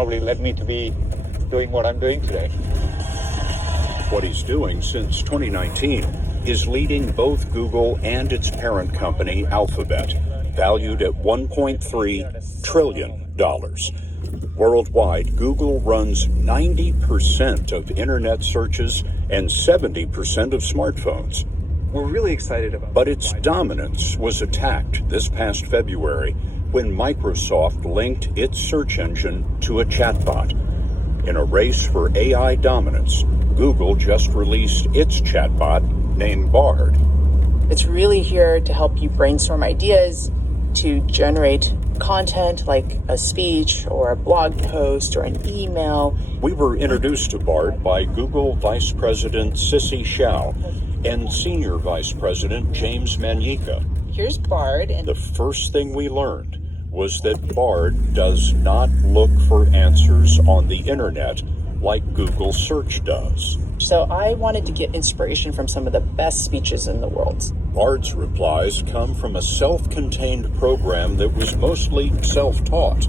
probably led me to be doing what I'm doing today. What he's doing since 2019 is leading both Google and its parent company, Alphabet, valued at $1.3 trillion. Worldwide, Google runs 90% of internet searches and 70% of smartphones. We're really excited about it. But its dominance was attacked this past February when Microsoft linked its search engine to a chatbot. In a race for AI dominance, Google just released its chatbot named Bard. It's really here to help you brainstorm ideas, to generate content like a speech or a blog post or an email. We were introduced to Bard by Google Vice President Sissy Xiao and Senior Vice President James Manyika. Here's Bard. The first thing we learned was that Bard does not look for answers on the internet like Google search does. So I wanted to get inspiration from some of the best speeches in the world. Bard's replies come from a self-contained program that was mostly self-taught.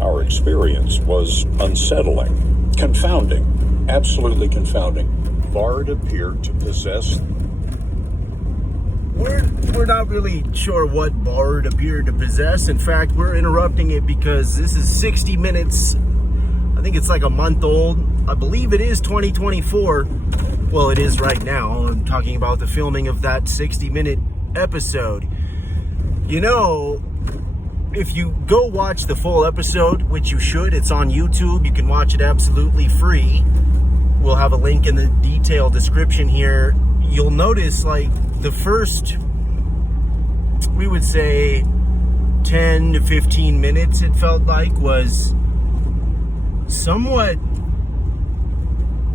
Our experience was unsettling, confounding, absolutely confounding. Bard appeared to possess... We're not really sure what Bard appeared to possess. In fact, we're interrupting it because this is 60 minutes. I think it's like a month old. I believe it is 2024. Well, it is right now. I'm talking about the filming of that 60-minute episode. You know, if you go watch the full episode, which you should, it's on YouTube. You can watch it absolutely free. We'll have a link in the detailed description here. You'll notice, like, the first, we would say, 10 to 15 minutes, it felt like, was somewhat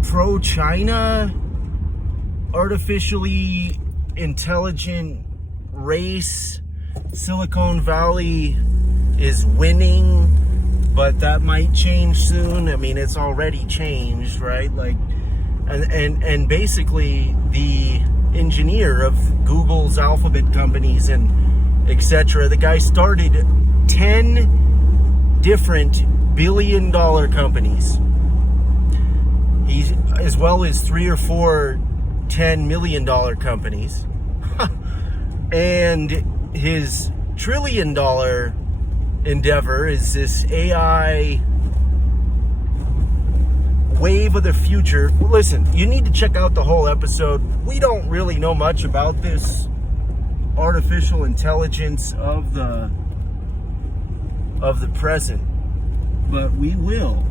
pro-China, artificially intelligent race. Silicon Valley is winning, but that might change soon. I mean, it's already changed, right? Like, and basically the engineer of Google's Alphabet companies and etc. The guy started 10 different billion-dollar companies. He's as well as 3 or 4 $10 million companies. And his $1 trillion endeavor is this AI wave of the future. Listen, you need to check out the whole episode. We don't really know much about this artificial intelligence of the present, but we will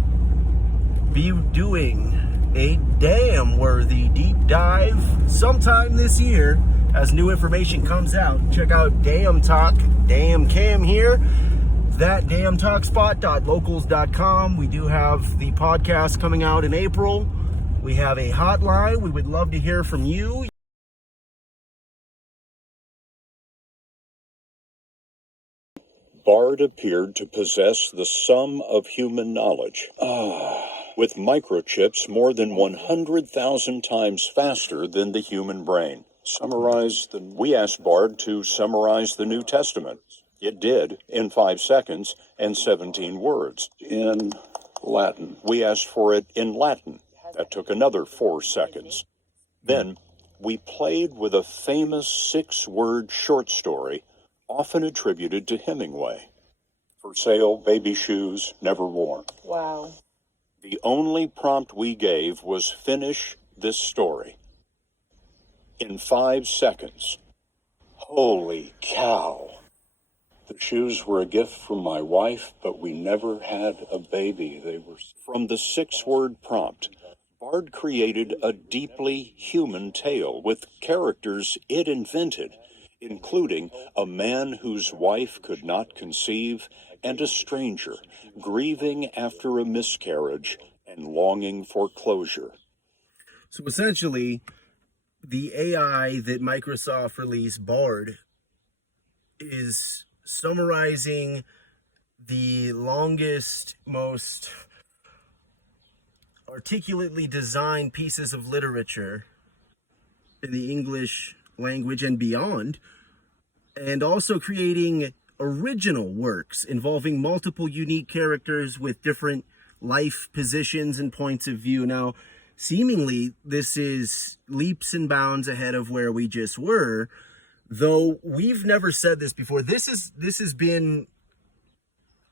be doing a damn worthy deep dive sometime this year as new information comes out. Check out Damn Talk, Damn Cam here, that damntalkspot.locals.com. We do have the podcast coming out in April. We have a hotline. We would love to hear from you. Bard appeared to possess the sum of human knowledge. With microchips more than 100,000 times faster than the human brain. We asked Bard to summarize the New Testament. It did, in 5 seconds and 17 words. In Latin. We asked for it in Latin. That took another 4 seconds. Then, we played with a famous 6-word short story, often attributed to Hemingway. For sale, baby shoes, never worn. Wow. The only prompt we gave was finish this story. In 5 seconds. Holy cow. The shoes were a gift from my wife, but we never had a baby. They were... From the 6-word prompt, Bard created a deeply human tale with characters it invented, including a man whose wife could not conceive and a stranger grieving after a miscarriage and longing for closure. So essentially, the AI that Microsoft released, Bard, is summarizing the longest, most articulately designed pieces of literature in the English language and beyond, and also creating original works involving multiple unique characters with different life positions and points of view. Now, seemingly, this is leaps and bounds ahead of where we just were, though we've never said this before. This has been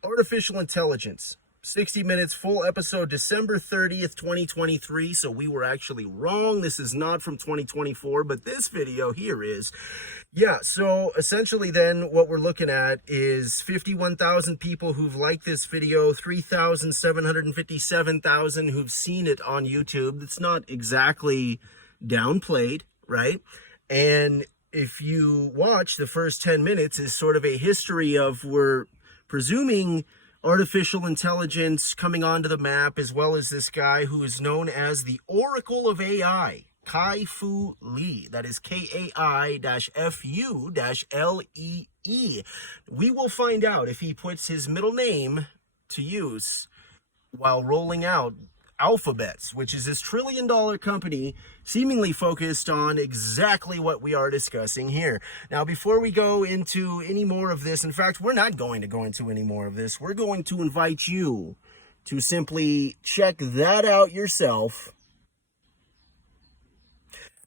artificial intelligence. 60 minutes, full episode, December 30th, 2023. So we were actually wrong. This is not from 2024, but this video here is. Yeah, so essentially then what we're looking at is 51,000 people who've liked this video, 3,757,000 who've seen it on YouTube. It's not exactly downplayed, right? And if you watch, the first 10 minutes is sort of a history of, we're presuming, artificial intelligence coming onto the map, as well as this guy who is known as the Oracle of AI, Kai-Fu Lee. That is Kai-Fu-Lee. We will find out if he puts his middle name to use while rolling out Alphabets, which is this $1 trillion company seemingly focused on exactly what we are discussing here. Now, before we go into any more of this, in fact, we're not going to go into any more of this. We're going to invite you to simply check that out yourself.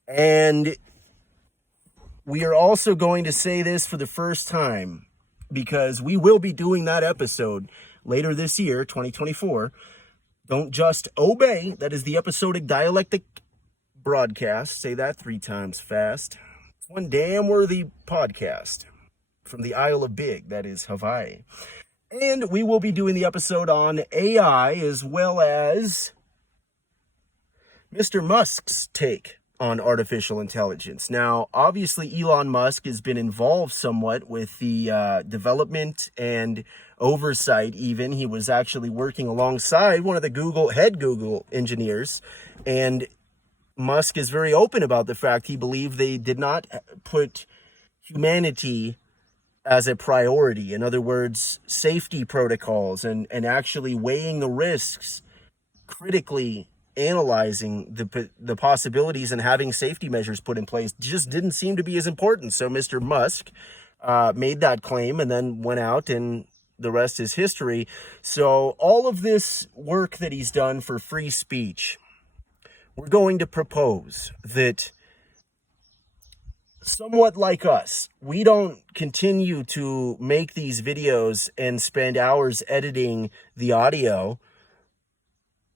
And we are also going to say this for the first time, because we will be doing that episode later this year, 2024. Don't just obey. That is the episodic dialectic broadcast. Say that 3 times fast. It's one damn worthy podcast from the Isle of Big, that is Hawaii. And we will be doing the episode on AI, as well as Mr. Musk's take on artificial intelligence. Now, obviously, Elon Musk has been involved somewhat with the development and oversight. Even he was actually working alongside one of the head Google engineers, and Musk is very open about the fact he believed they did not put humanity as a priority. In other words, safety protocols and actually weighing the risks, critically analyzing the possibilities and having safety measures put in place just didn't seem to be as important. So Mr. Musk made that claim and then went out, and the rest is history. So all of this work that he's done for free speech, we're going to propose that, somewhat like us, we don't continue to make these videos and spend hours editing the audio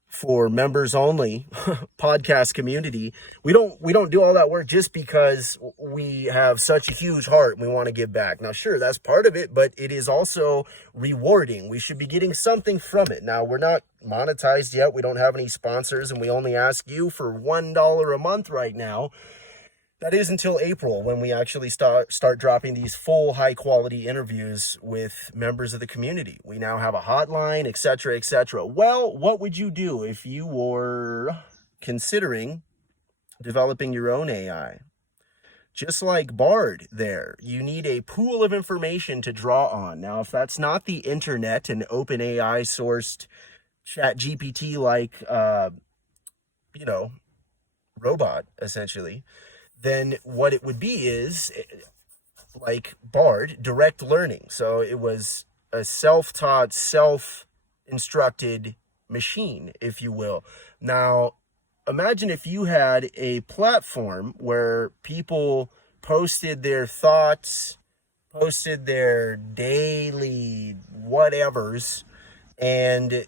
for members only podcast community. We don't do all that work just because we have such a huge heart and we want to give back. Now, sure, that's part of it, but it is also rewarding. We should be getting something from it. Now, we're not monetized yet. We don't have any sponsors, and we only ask you for $1 a month right now. That is until April, when we actually start dropping these full high-quality interviews with members of the community. We now have a hotline, etc., etc. Well, what would you do if you were considering developing your own AI? Just like Bard there, you need a pool of information to draw on. Now, if that's not the internet and OpenAI-sourced ChatGPT-like, robot, essentially, then what it would be is, like Bard, direct learning. So it was a self-taught, self-instructed machine, if you will. Now, imagine if you had a platform where people posted their thoughts, posted their daily whatevers, and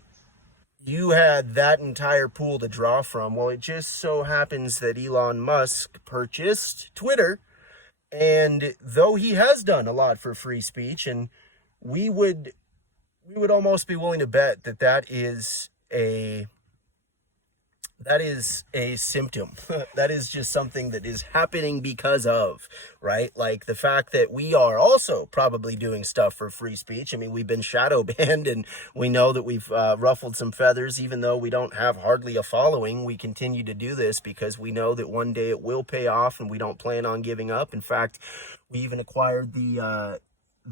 you had that entire pool to draw from. Well, it just so happens that Elon Musk purchased Twitter, and though he has done a lot for free speech, and we would almost be willing to bet that that is a symptom. That is just something that is happening because of, right? Like the fact that we are also probably doing stuff for free speech. I mean, we've been shadow banned, and we know that we've ruffled some feathers. Even though we don't have hardly a following, we continue to do this because we know that one day it will pay off, and we don't plan on giving up. In fact, we even acquired the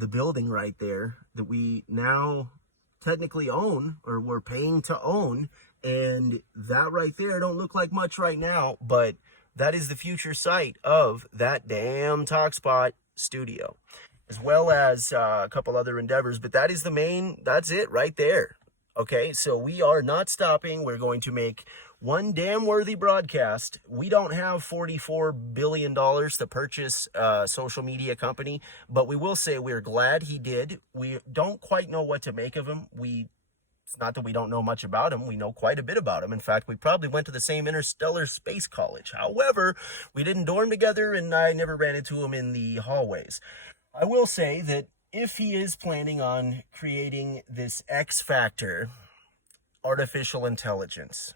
building right there that we now technically own, or we're paying to own. And that right there don't look like much right now, but that is the future site of that damn TalkSpot studio, as well as a couple other endeavors. But that is that's it right there. Okay, so we are not stopping. We're going to make one damn worthy broadcast. We don't have $44 billion to purchase a social media company, but we will say we're glad he did. We don't quite know what to make of him. It's not that we don't know much about him. We know quite a bit about him. In fact, we probably went to the same interstellar space college. However, we didn't dorm together, and I never ran into him in the hallways. I will say that if he is planning on creating this X factor, artificial intelligence,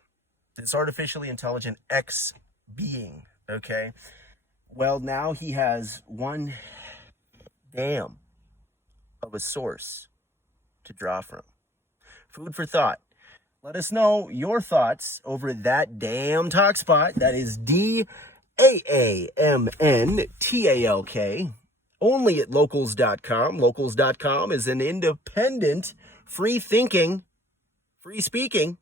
this artificially intelligent X being, okay, well, now he has one damn of a source to draw from. Food for thought. Let us know your thoughts over at that damn talk spot. That is DAAMNTALK. Only at locals.com. Locals.com is an independent, free thinking, free speaking,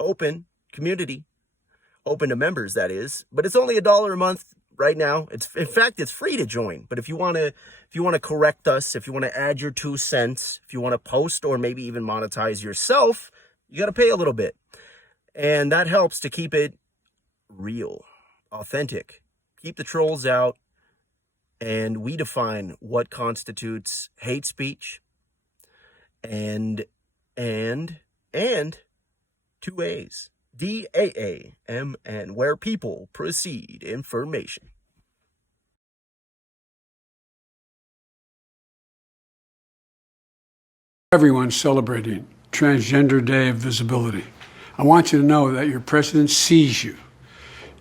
open community. Open to members, that is. But it's only $1 a month right now. In fact, it's free to join. But if you want to correct us, if you want to add your 2 cents, if you want to post or maybe even monetize yourself, you got to pay a little bit. And that helps to keep it real, authentic. Keep the trolls out. And we define what constitutes hate speech and 2 A's. DAAMN, where people precede information. Everyone's celebrating Transgender Day of Visibility. I want you to know that your president sees you.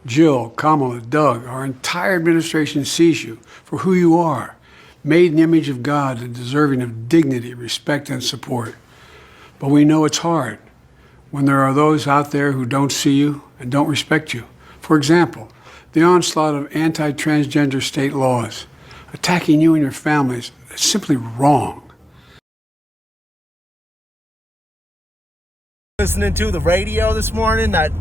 Jill, Kamala, Doug, our entire administration sees you for who you are, made in the image of God and deserving of dignity, respect, and support. But we know it's hard when there are those out there who don't see you and don't respect you. For example, the onslaught of anti-transgender state laws attacking you and your families is simply wrong. Listening to the radio this morning, that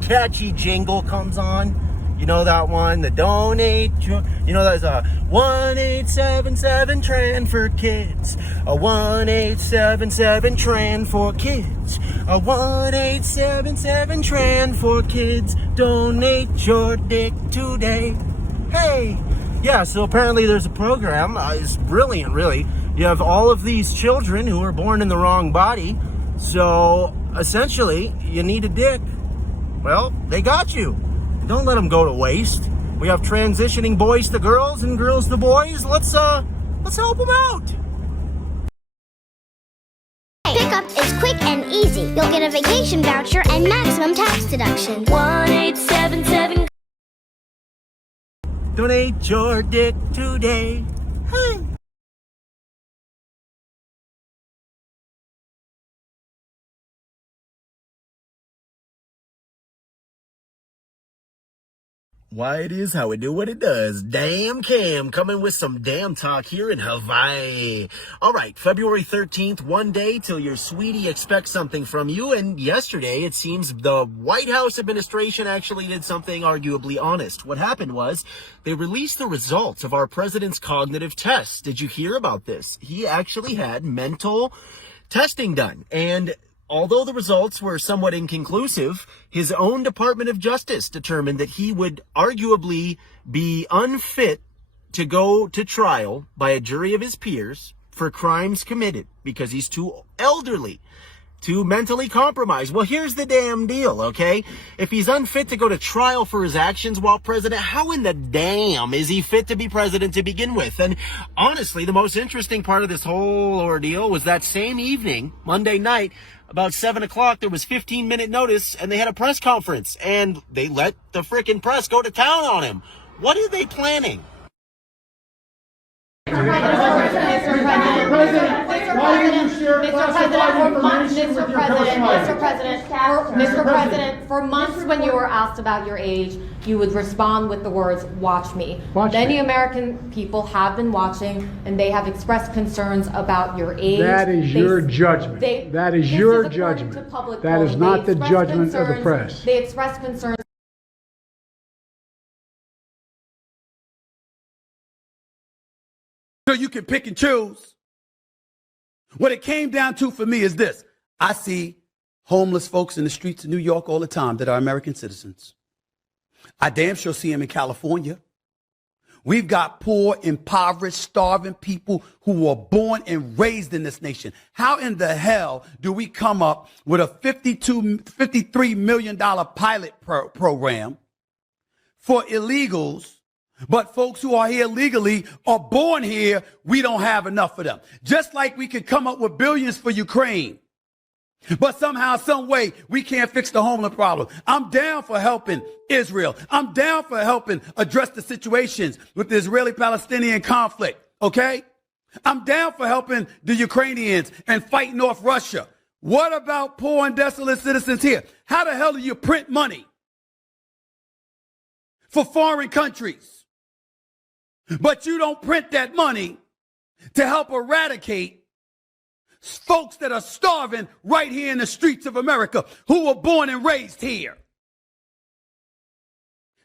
catchy jingle comes on. You know that one, the donate, you know that's a 1-877-TRAN for kids, a 1-877-TRAN for kids, a 1-877-TRAN for kids, donate your dick today. Hey, yeah, so apparently there's a program, it's brilliant, really. You have all of these children who are born in the wrong body, so essentially you need a dick. Well, they got you. Don't let them go to waste. We have transitioning boys to girls and girls to boys. Let's help them out. Pickup is quick and easy. You'll get a vacation voucher and maximum tax deduction. 1-877. Donate your dick today. Hey. Why it is how it do what it does. Damn Cam coming with some damn talk here in Hawaii. All right, February 13th, one day till your sweetie expects something from you. And yesterday, it seems the White House administration actually did something arguably honest. What happened was they released the results of our president's cognitive tests. Did you hear about this? He actually had mental testing done. And although the results were somewhat inconclusive, his own Department of Justice determined that he would arguably be unfit to go to trial by a jury of his peers for crimes committed because he's too elderly, too mentally compromised. Well, here's the damn deal, okay? If he's unfit to go to trial for his actions while president, how in the damn is he fit to be president to begin with? And honestly, the most interesting part of this whole ordeal was that same evening, Monday night, about 7 o'clock, there was 15-minute notice, and they had a press conference, and they let the frickin' press go to town on him. What are they planning? Mr. President, for months when you were asked about your age, you would respond with the words, "Watch me." Many American people have been watching, and they have expressed concerns about your age. That is your judgment. That is your judgment. That is not the judgment of the press. They expressed concerns. So you can pick and choose What it came down to for me is this. I see homeless folks in the streets of New York all the time that are American citizens. I damn sure see them in California. We've got poor, impoverished, starving people who were born and raised in this nation. How in the hell do we come up with a $53 million pilot program for illegals, but folks who are here legally are born here, we don't have enough for them? Just like we could come up with billions for Ukraine, but somehow, some way, we can't fix the homeless problem. I'm down for helping Israel. I'm down for helping address the situations with the Israeli-Palestinian conflict, okay? I'm down for helping the Ukrainians and fighting off Russia. What about poor and desolate citizens here? How the hell do you print money for foreign countries, but you don't print that money to help eradicate folks that are starving right here in the streets of America who were born and raised here?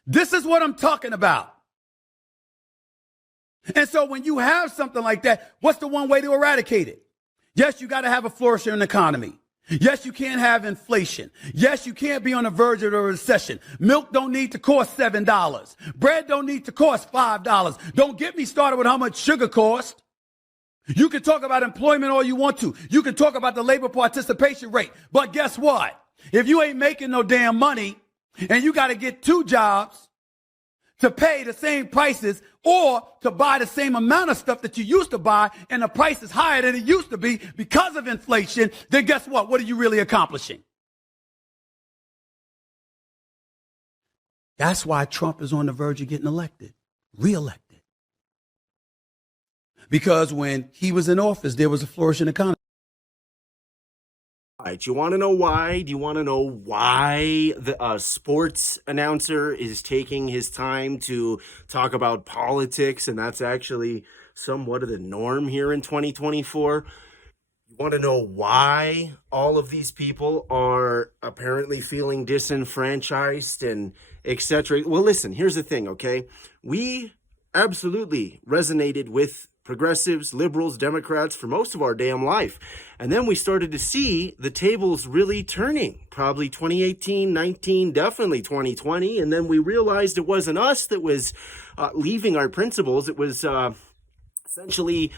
This is what I'm talking about. And so when you have something like that, what's the one way to eradicate it? Yes, you got to have a flourishing economy. Yes, you can't have inflation. Yes, you can't be on the verge of a recession. Milk don't need to cost $7. Bread don't need to cost $5. Don't get me started with how much sugar costs. You can talk about employment all you want to. You can talk about the labor participation rate. But guess what? If you ain't making no damn money and you got to get 2 jobs to pay the same prices or to buy the same amount of stuff that you used to buy and the price is higher than it used to be because of inflation, then guess what? What are you really accomplishing? That's why Trump is on the verge of getting elected, reelected. Because when he was in office, there was a flourishing economy. All right, you want to know why? Do you want to know why the sports announcer is taking his time to talk about politics, and that's actually somewhat of the norm here in 2024? You want to know why all of these people are apparently feeling disenfranchised and etc.? Well, listen, here's the thing, okay? We absolutely resonated with progressives, liberals, Democrats for most of our damn life. And then we started to see the tables really turning, probably 2018, 19, definitely 2020. And then we realized it wasn't us that was leaving our principles. It was essentially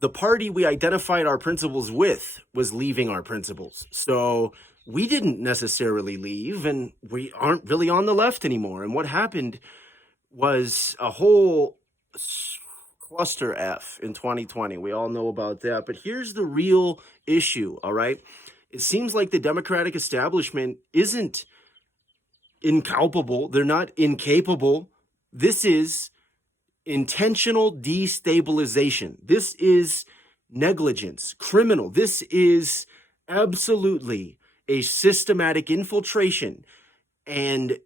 the party we identified our principles with was leaving our principles. So we didn't necessarily leave, and we aren't really on the left anymore. And what happened was a whole cluster F in 2020. We all know about that. But here's the real issue, all right? It seems like the Democratic establishment isn't incalpable. They're not incapable. This is intentional destabilization. This is negligence, criminal. This is absolutely a systematic infiltration and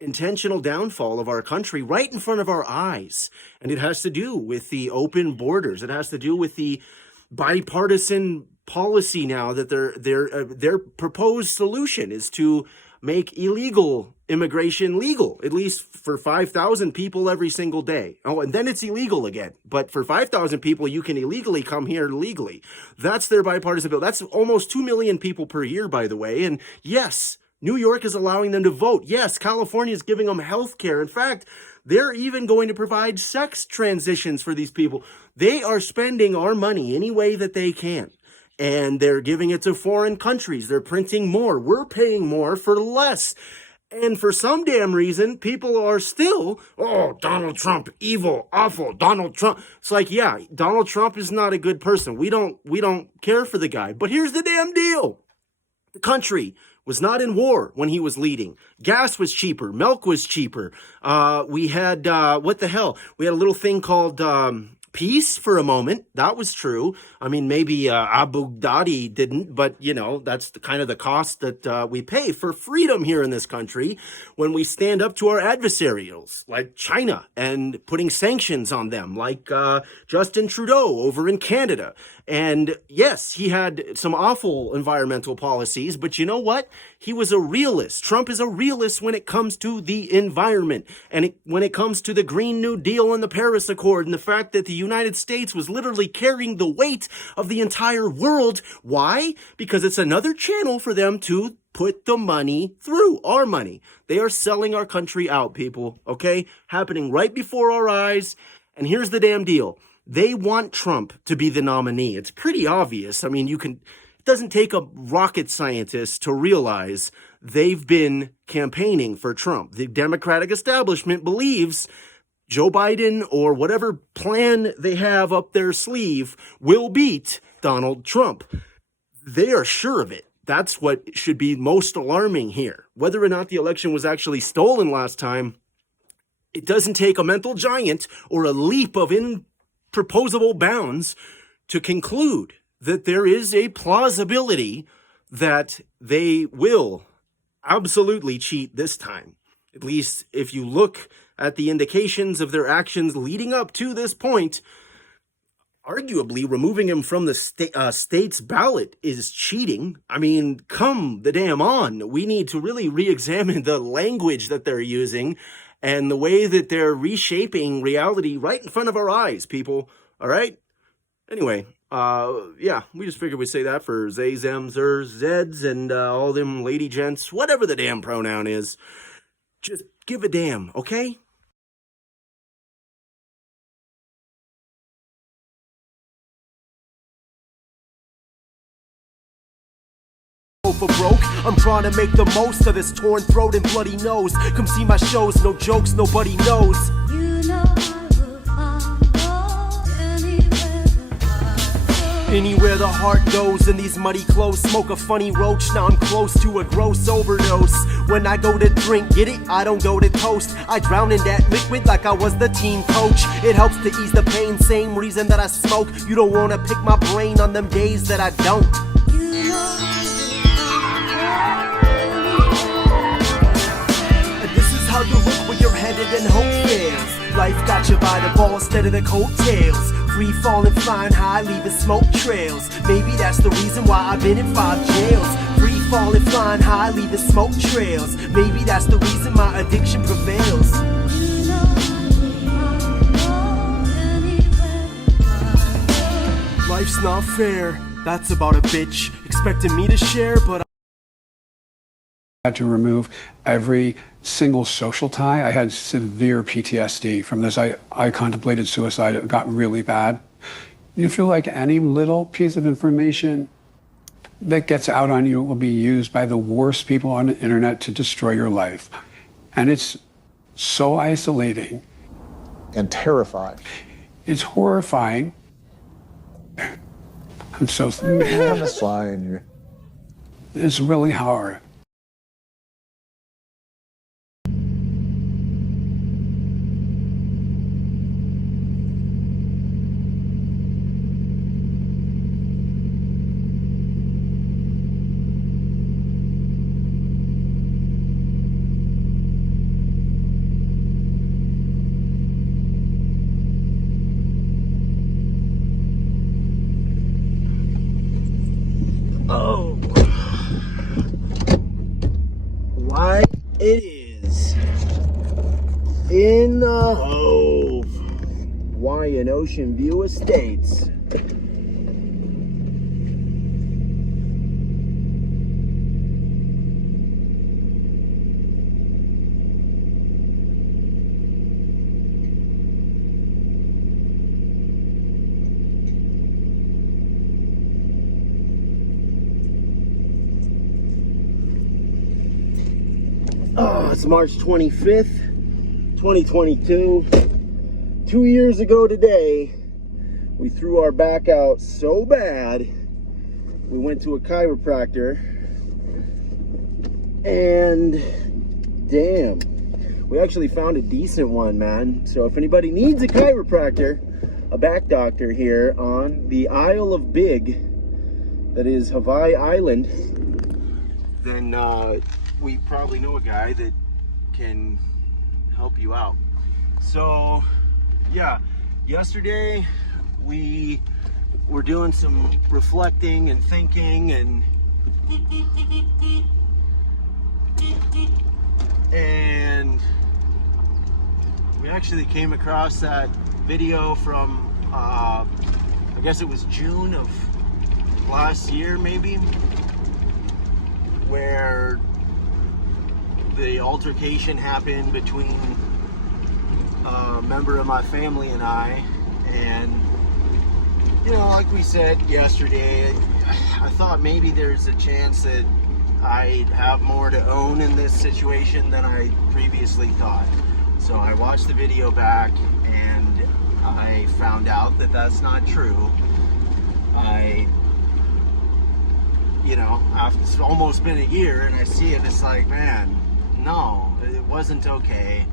intentional downfall of our country right in front of our eyes. And it has to do with the open borders. It has to do with the bipartisan policy now that their proposed solution is to make illegal immigration legal, at least for 5,000 people every single day. Oh, and then it's illegal again. But for 5,000 people, you can illegally come here legally. That's their bipartisan bill. That's almost 2 million people per year, by the way. And yes, New York is allowing them to vote. Yes, California is giving them health care. In fact, they're even going to provide sex transitions for these people. They are spending our money any way that they can. And they're giving it to foreign countries. They're printing more. We're paying more for less. And for some damn reason, people are still, oh, Donald Trump, evil, awful, Donald Trump. It's like, yeah, Donald Trump is not a good person. We don't care for the guy. But here's the damn deal. The country was not in war when he was leading. Gas was cheaper. Milk was cheaper. We had, what the hell? We had a little thing called peace for a moment. That was true. I mean, maybe Abu Dhabi didn't, but, you know, that's the kind of the cost that we pay for freedom here in this country when we stand up to our adversaries like China and putting sanctions on them like Justin Trudeau over in Canada. And yes, he had some awful environmental policies, but you know what? He was a realist. Trump is a realist when it comes to the environment and when it comes to the Green New Deal and the Paris Accord and the fact that the United States was literally carrying the weight of the entire world. Why? Because it's another channel for them to put the money through, our money. They are selling our country out, people, okay? Happening right before our eyes. And here's the damn deal. They want Trump to be the nominee. It's pretty obvious. I mean, it doesn't take a rocket scientist to realize they've been campaigning for Trump. The Democratic establishment believes Joe Biden or whatever plan they have up their sleeve will beat Donald Trump. They are sure of it. That's what should be most alarming here. Whether or not the election was actually stolen last time, it doesn't take a mental giant or a leap of improposable bounds to conclude that there is a plausibility that they will absolutely cheat this time. At least if you look at the indications of their actions leading up to this point, arguably removing him from the state's ballot is cheating. I mean, come the damn on. We need to really re-examine the language that they're using and the way that they're reshaping reality right in front of our eyes, people. All right? Anyway, yeah, we just figured we'd say that for Zays, M's, Zeds, and all them lady gents, whatever the damn pronoun is. Just give a damn, okay? For broke, I'm trying to make the most of this torn throat and bloody nose. Come see my shows, no jokes, nobody knows. You know I will follow anywhere the heart goes. In these muddy clothes, smoke a funny roach. Now I'm close to a gross overdose. When I go to drink, get it? I don't go to toast. I drown in that liquid like I was the team coach. It helps to ease the pain, same reason that I smoke. You don't wanna pick my brain on them days that I don't. You know how you look when you're headed and hope fails. Life got you by the ball instead of the coattails. Free falling, flying high, leaving smoke trails. Maybe that's the reason why I've been in 5 jails. Free falling, flying high, leaving smoke trails. Maybe that's the reason my addiction prevails. Life's not fair, that's about a bitch. Expecting me to share, but I had to remove every single social tie. I had severe PTSD from this. I contemplated suicide. It got really bad. You feel like any little piece of information that gets out on you will be used by the worst people on the internet to destroy your life. And it's so isolating. And terrifying. It's horrifying. I'm so On the slide. It's really hard. Oh, right it is in the Hove, Hawaiian Ocean View Estates. Oh, it's March 25th, 2022. 2 years ago today, we threw our back out so bad, we went to a chiropractor, and damn, we actually found a decent one, man. So if anybody needs a chiropractor, a back doctor here on the Isle of Big, that is Hawaii Island, then we probably know a guy that can help you out. So yeah, yesterday we were doing some reflecting and thinking, and we actually came across that video from I guess it was June of last year, maybe, where the altercation happened between a member of my family and I. And, you know, like we said yesterday, I thought maybe there's a chance that I have more to own in this situation than I previously thought. So I watched the video back and I found out that that's not true. You know, after it's almost been a year and I see it, it's like, man, no, it wasn't okay.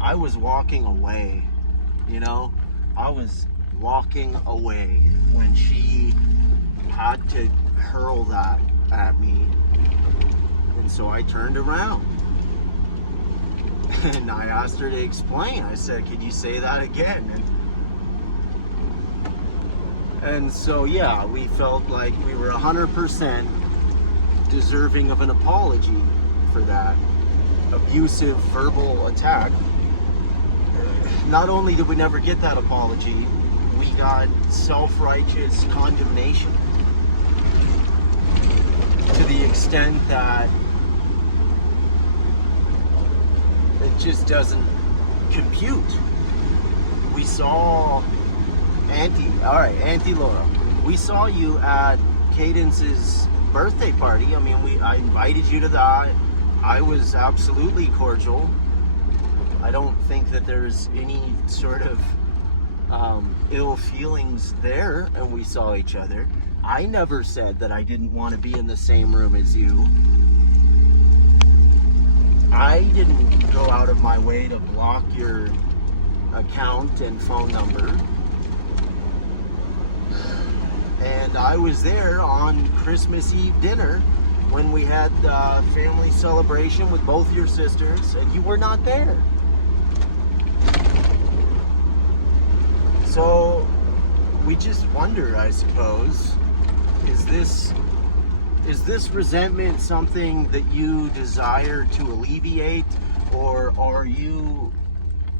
I was walking away, you know? I was walking away when she had to hurl that at me. And so I turned around and I asked her to explain. I said, could you say that again? And so, yeah, we felt like we were 100% deserving of an apology for that abusive verbal attack. Not only did we never get that apology, we got self-righteous condemnation to the extent that it just doesn't compute. We saw Auntie Laura, we saw you at Cadence's birthday party. I mean, I invited you to that. I was absolutely cordial. I don't think that there's any sort of ill feelings there, and we saw each other. I never said that I didn't want to be in the same room as you. I didn't go out of my way to block your account and phone number. And I was there on Christmas Eve dinner when we had the family celebration with both your sisters, and you were not there. So we just wonder, I suppose, is this resentment something that you desire to alleviate, or are you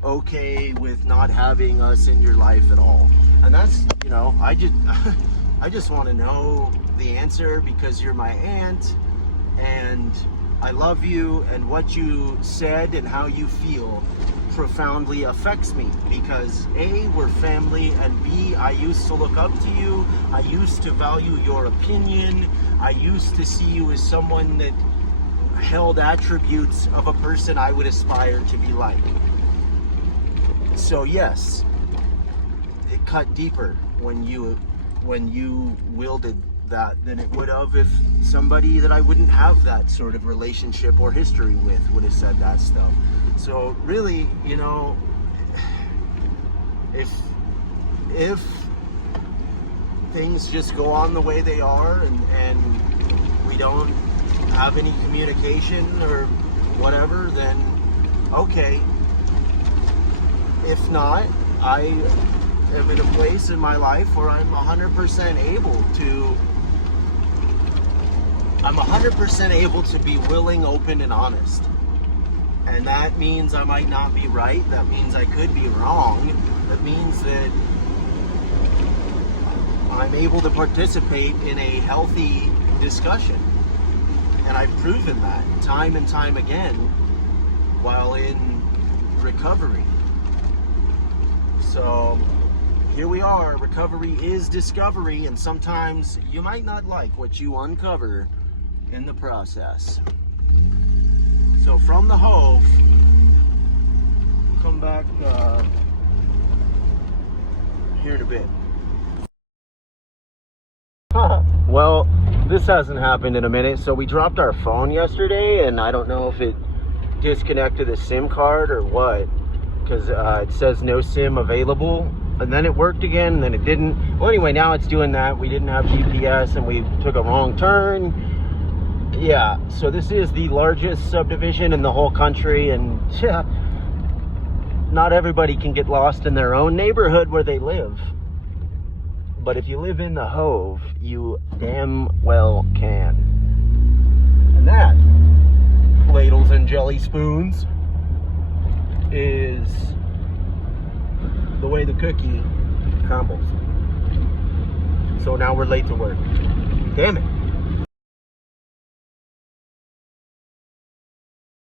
okay with not having us in your life at all? And that's, you know, I just want to know the answer, because you're my aunt and I love you, and what you said and how you feel profoundly affects me, because A, we're family, and B, I used to look up to you. I used to value your opinion. I used to see you as someone that held attributes of a person I would aspire to be like. So yes, it cut deeper when you wielded that than it would have if somebody that I wouldn't have that sort of relationship or history with would have said that stuff. So really, you know, if things just go on the way they are and we don't have any communication or whatever, then okay. If not, I am in a place in my life where I'm 100% able to be willing, open, and honest. And that means I might not be right. That means I could be wrong. That means that I'm able to participate in a healthy discussion. And I've proven that time and time again while in recovery. So here we are. Recovery is discovery, and sometimes you might not like what you uncover in the process. So from the Hove, come back here in a bit. Well, this hasn't happened in a minute. So we dropped our phone yesterday, and I don't know if it disconnected the SIM card or what, because it says no SIM available, and then it worked again, and then it didn't. Well, anyway, now it's doing that. We didn't have GPS, and we took a wrong turn. Yeah, so this is the largest subdivision in the whole country, and yeah, not everybody can get lost in their own neighborhood where they live. But if you live in the Hove, you damn well can. And that, ladles and jelly spoons, is the way the cookie combos. So now we're late to work. Damn it.